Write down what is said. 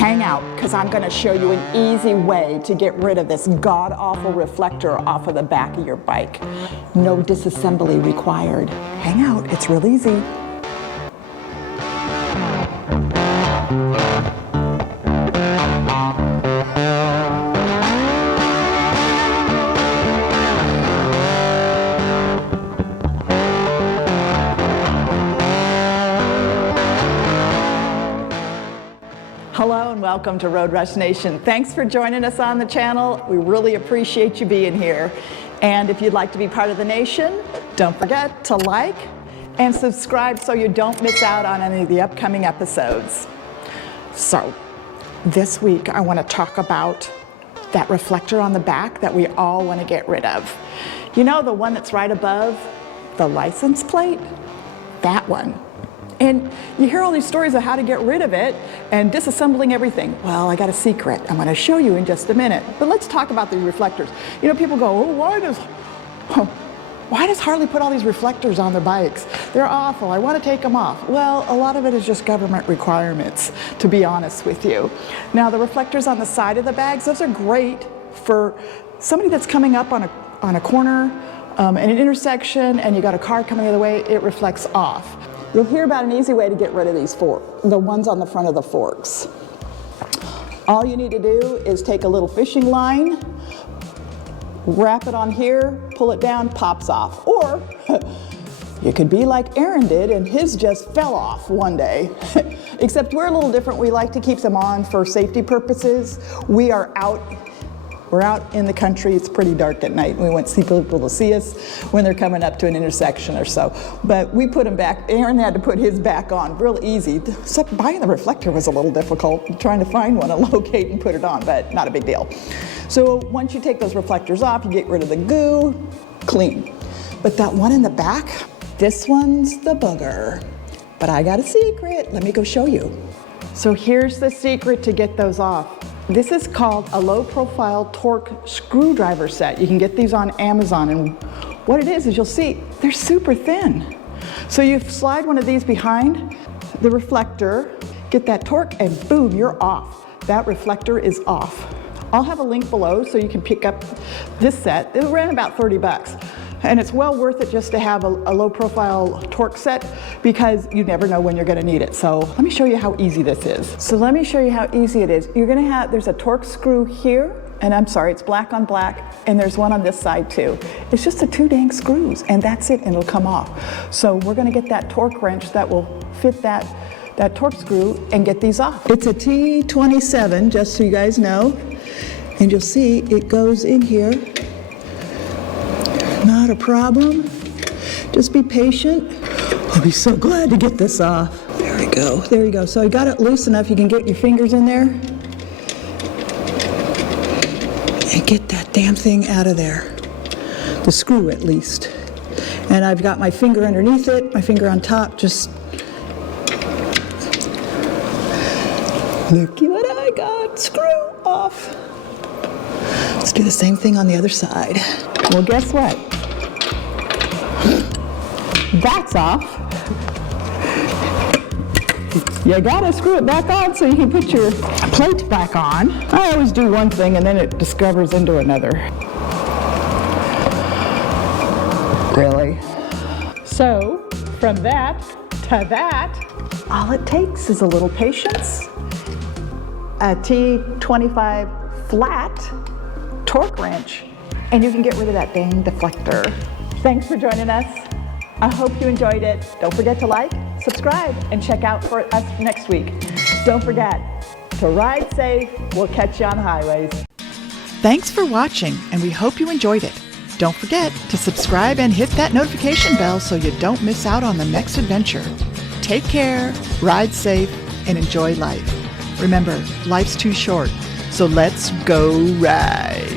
hang out, because I'm going to show you an easy way to get rid of this god-awful reflector off of the back of your bike. No disassembly required. Hang out, it's real easy. Hello and welcome to Road Rush Nation. Thanks for joining us on the channel. We really appreciate you being here. And if you'd like to be part of the nation, don't forget to like and subscribe so you don't miss out on any of the upcoming episodes. So this week I want to talk about that reflector on the back that we all want to get rid of. You know, the one that's right above the license plate? That one. And you hear all these stories of how to get rid of it and disassembling everything. Well, I got a secret I'm going to show you in just a minute. But let's talk about the reflectors. You know, people go, oh, why does Harley put all these reflectors on their bikes? They're awful. I want to take them off. Well, a lot of it is just government requirements, to be honest with you. Now, the reflectors on the side of the bags, those are great for somebody that's coming up on a corner, in an intersection, and you got a car coming the other way, it reflects off. You'll hear about an easy way to get rid of these the ones on the front of the forks. All you need to do is take a little fishing line, wrap it on here, pull it down, pops off. Or you could be like Aaron did and his just fell off one day. Except we're a little different. We like to keep them on for safety purposes. We're out in the country, it's pretty dark at night. We want people to see us when they're coming up to an intersection or so. But we put them back, Aaron had to put his back on real easy. So buying the reflector was a little difficult, trying to find one and locate and put it on, but not a big deal. So once you take those reflectors off, you get rid of the goo, clean. But that one in the back, this one's the booger. But I got a secret, let me go show you. So here's the secret to get those off. This is called a low-profile TORX screwdriver set. You can get these on Amazon, and what it is you'll see they're super thin. So you slide one of these behind the reflector, get that torque, and boom, you're off. That reflector is off. I'll have a link below so you can pick up this set. It ran about 30 bucks. And it's well worth it just to have a low-profile TORX set because you never know when you're going to need it. So let me show you how easy this is. So let me show you how easy it is. You're going to have, there's a TORX screw here, and I'm sorry, it's black on black, and there's one on this side too. It's just the 2 dang screws, and that's it, and it'll come off. So we're going to get that torque wrench that will fit that TORX screw and get these off. It's a T27, just so you guys know, and you'll see it goes in here. Not a problem. Just be patient. I'll be so glad to get this off. There we go. There you go. So I got it loose enough you can get your fingers in there and get that damn thing out of there. The screw at least. And I've got my finger underneath it, my finger on top. Just looky what I got. Screw off. Let's do the same thing on the other side. Well, guess what? That's off. You gotta screw it back on so you can put your plate back on. I always do one thing and then it discovers into another. Really? So, from that to that, all it takes is a little patience, a T25 flat torque wrench, and you can get rid of that dang deflector. Thanks for joining us. I hope you enjoyed it. Don't forget to like, subscribe, and check out for us next week. Don't forget to ride safe. We'll catch you on the highways. Thanks for watching, and we hope you enjoyed it. Don't forget to subscribe and hit that notification bell so you don't miss out on the next adventure. Take care, ride safe, and enjoy life. Remember, life's too short, so let's go ride.